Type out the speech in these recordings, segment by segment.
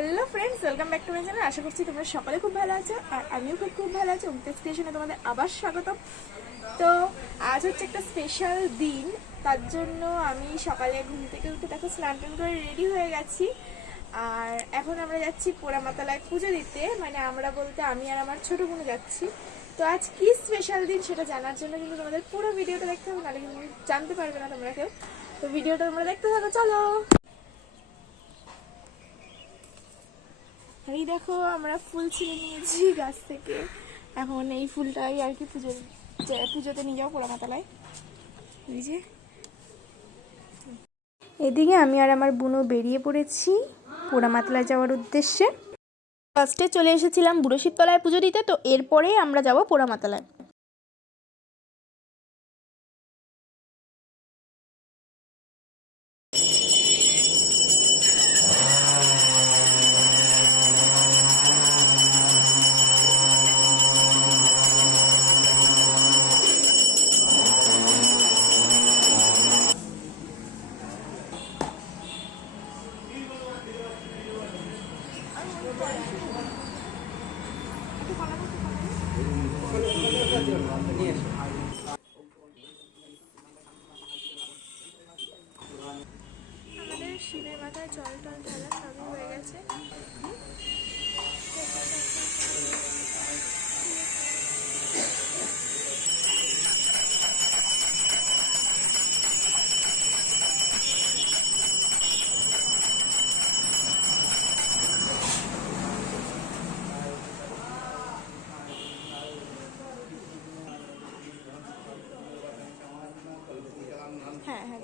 Hello friends, welcome back to my channel. আশা করছি তোমরা সকালে খুব ভালো আছো আর আমিও খুব ভালো আছি। অমৃতা ক্রিয়েশনে তোমাদের আবার স্বাগত। তো আজ হচ্ছে একটা স্পেশাল দিন, তার জন্য আমি সকালে ঘুম থেকে উঠে দেখো স্নান টান করে রেডি হয়ে গেছি। আর এখন আমরা যাচ্ছি পোড়ামাতলায় পুজো দিতে, মানে আমরা বলতে আমি আর আমার ছোটো বোনও যাচ্ছি। তো আজ কি স্পেশাল দিন সেটা জানার জন্য কিন্তু তোমাদের পুরো ভিডিওটা দেখতে হবে, নাহলে কিন্তু জানতে পারবে না তোমরা কেউ। তো ভিডিওটা তোমরা দেখতে থাকো, চলো। এই দেখো আমরা ফুল ছিঁড়ে নিয়েছি গাছ থেকে, এখন এই ফুলটাই আর কি পুজোতে নিয়ে যাবো পোড়ামাতলায়। এই যে এদিকে আমি আর আমার বোনও বেরিয়ে পড়েছি পোড়ামাতলায় যাওয়ার উদ্দেশ্যে। ফার্স্টে চলে এসেছিলাম বুড়ো শিবতলায় পুজো দিতে, তো এরপরেই আমরা যাব পোড়ামাতলায়। আমাদের শিবের মাথায় জল টল ঢালা সবই হয়ে গেছে। হ্যাঁ হ্যাঁ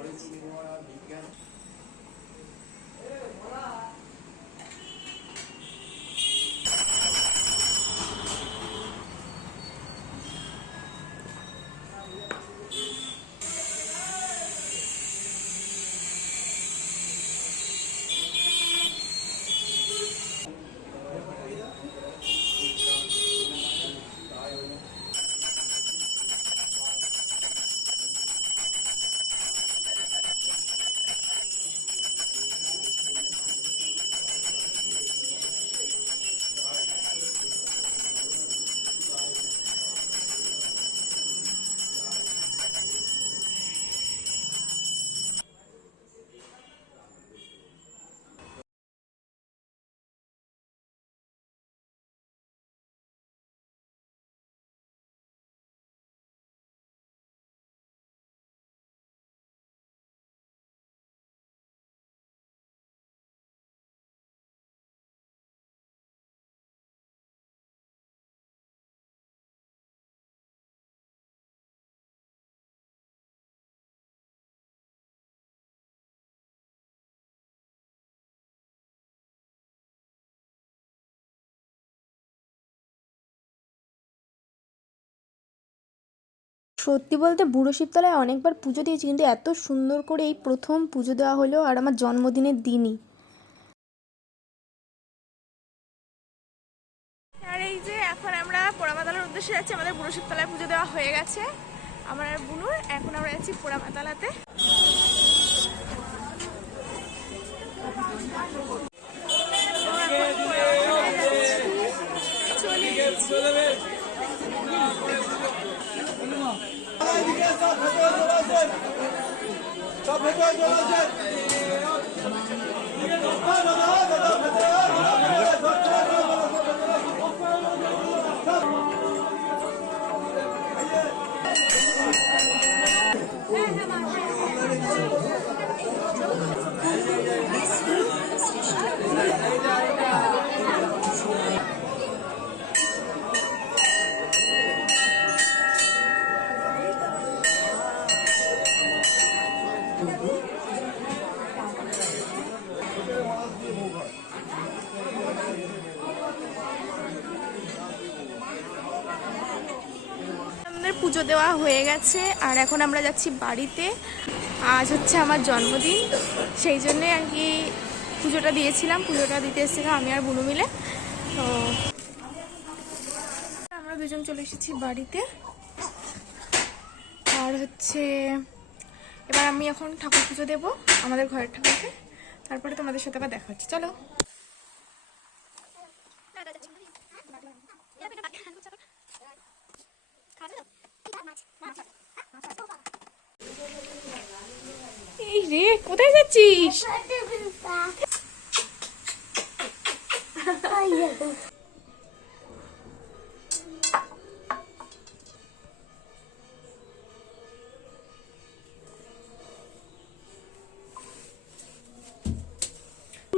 সত্যি বলতে বুড়ো শিবতলায় অনেকবার পুজো দিয়েছি, কিন্তু এত সুন্দর করে এই প্রথম পুজো দেওয়া হলো, আর আমার জন্মদিনের দিনই। আর এই যে এখন আমরা পোড়ামাতলার উদ্দেশ্যে যাচ্ছি। আমাদের বুড়ো শিবতলায় পুজো দেওয়া হয়ে গেছে আমার আর বুনুর, এখন আমরা যাচ্ছি পোড়ামাতলাতে। সব ভেতরে চলে আসেন। পুজো দেওয়া হয়ে গেছে আর এখন আমরা যাচ্ছি বাড়িতে। আজ হচ্ছে আমার জন্মদিন, সেই জন্যে আর কি পুজোটা দিয়েছিলাম। পুজোটা দিতে এসেছিলাম আমি আর বুনু মিলে। তো আমরা দুজন চলে এসেছি বাড়িতে। আর হচ্ছে এবার আমি এখন ঠাকুর পুজো দেবো আমাদের ঘরের ঠাকুরকে, তারপরে তোমাদের সাথে আবার দেখা হচ্ছে, চলো। এই রে, কোথায় যাচ্ছিস?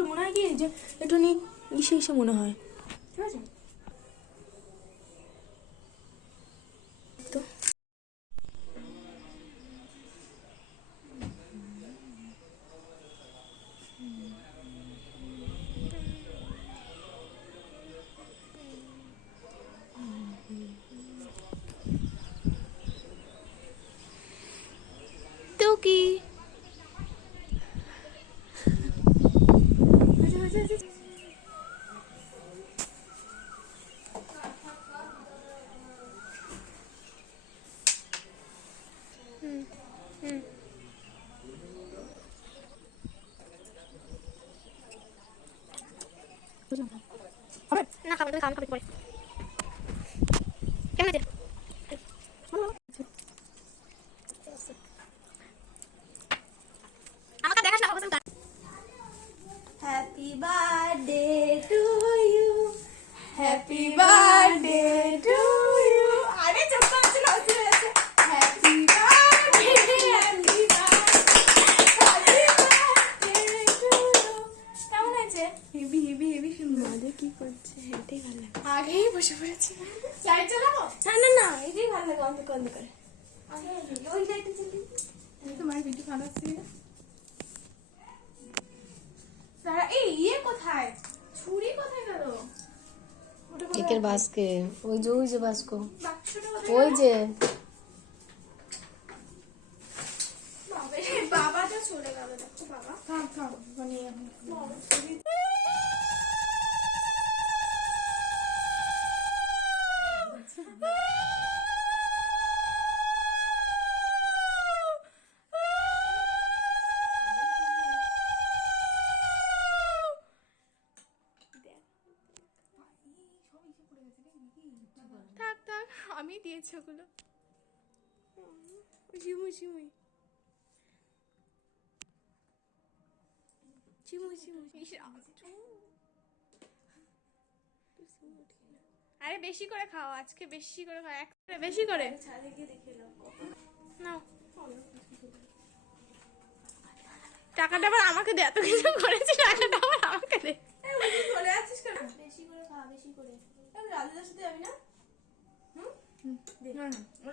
মনে হয় কি যে একটু নি ইসে ইসে মনে হয়। ঠিক আছে। তো তো কি না খাবো, তুমি খাও, খাবি পরে। কেমন আছে? আমাকে দেখাস না, বাবা। Happy birthday to you, happy birthday to you. আরে চুপ করে ছিল, হচ্ছে হয়েছে। Happy birthday, happy birthday to you. কেমন হয়েছে? হেভি হেভি হেভি সুন্দর। আমাদের কি করছে এটাই ভালো লাগে। আগেই বসে পড়েছি। লাইট চালাবো? না না না, এটাই ভালো লাগে। অন্ধকার অন্ধকারে ওই লাইটটা জ্বালিয়ে। আমি তোমার ভিডিও বানাচ্ছি। তারা এই ইয়ে কোথায়? ছুরি কোথায় গেল? ওটা কোথায়? কেকের বাস্কে, ওই যে বাস্কো, বাক্সটা কোথায় ওই গেল? যে বাবা, এই বাবাটা চলে গেল, দেখো বাবা। থাম মানে থাক থাক, আমি দিয়েছি ওগুলো। ঝিমুই ঝিমুই ঝিমুই ঝিমুই। আরে বেশি করে খাও, আজকে বেশি করে খাও, এক করে বেশি করে নাও। টাকাটা আবার আমাকে দে, এত কিছু করেছি, টাকাটা আবার আমাকে দে। চলে যাচ্ছিস কেন? বেশি করে খা, বেশি করে। রাজুদার সাথে যাবি না?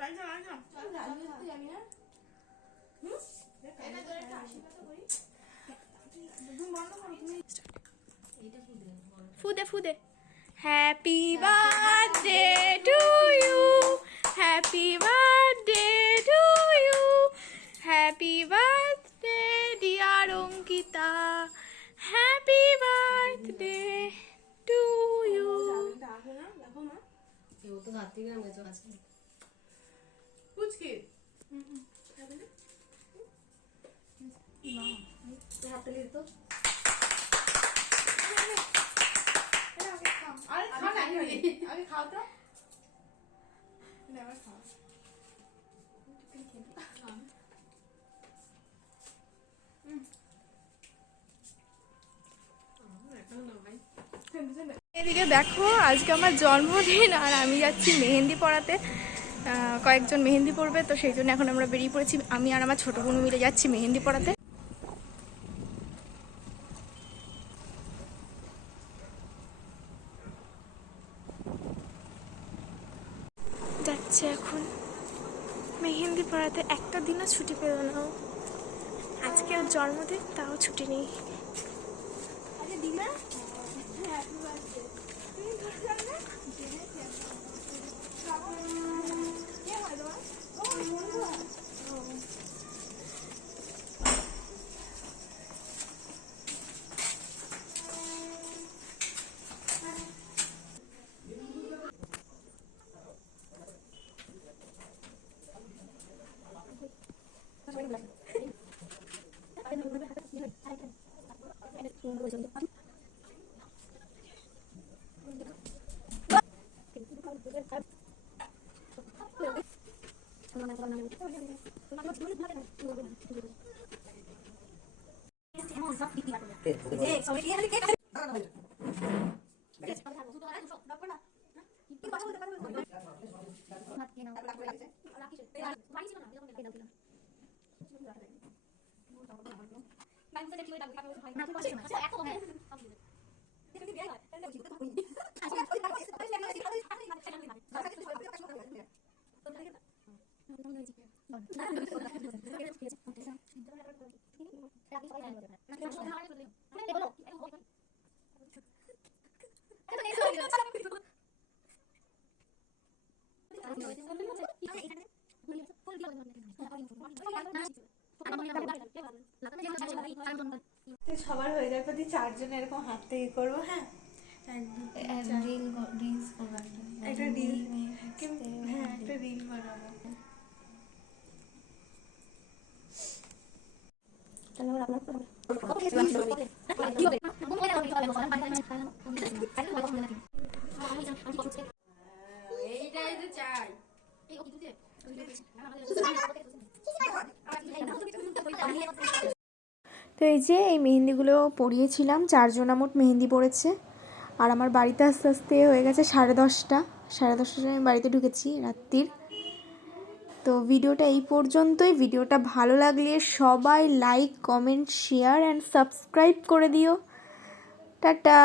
রাজুর সাথে যাবি না? ফুদে ফুদে। Happy birthday to you, happy birthday to you, happy birthday dear Ankita, happy birthday to you. কেউ তো হাত থেকে গেছে আছে। পুচকি হাতটা নিয়ে তো আরে খা না, আগে খাও তো। না, আবার খাও। এদিকে দেখো, আজকে আমার জন্মদিন আর আমি যাচ্ছি মেহেন্দি পড়াতে। কয়েকজন মেহেন্দি পড়বে, তো সেই জন্য এখন আমরা বেরিয়ে পড়েছি। আমি আর আমার ছোট বোন মিলে যাচ্ছি মেহেন্দি পড়াতে। যাচ্ছে এখন মেহেন্দি পড়াতে। একটা দিনও ছুটি পেল না ও। আজকে ওর জন্মদিন, তাও ছুটি নেই। আরে দিমা, হ্যাপি বার্থডে। তুমি ধরে যাবে না? কে হয় তোমার? ও বন্ধু হয়। সবার হয়ে যাওয়ার প্রতি 4 জন এরকম হাত থেকে করবো। হ্যাঁ, একটা রিল, হ্যাঁ একটা রিল বানাবো। এইটাই তো চাই। তো এই যে এই মেহেন্দিগুলো পরিয়েছিলাম, 4 জনা মোট মেহেন্দি পড়েছে। আর আমার বাড়িতে আস্তে আস্তে হয়ে গেছে 10:30। 10:30টার সময় আমি বাড়িতে ঢুকেছি রাত্রির। তো ভিডিওটা এই পর্যন্তই। ভিডিওটা ভালো লাগলে সবাই like, comment, share and subscribe করে দিও। টাটা।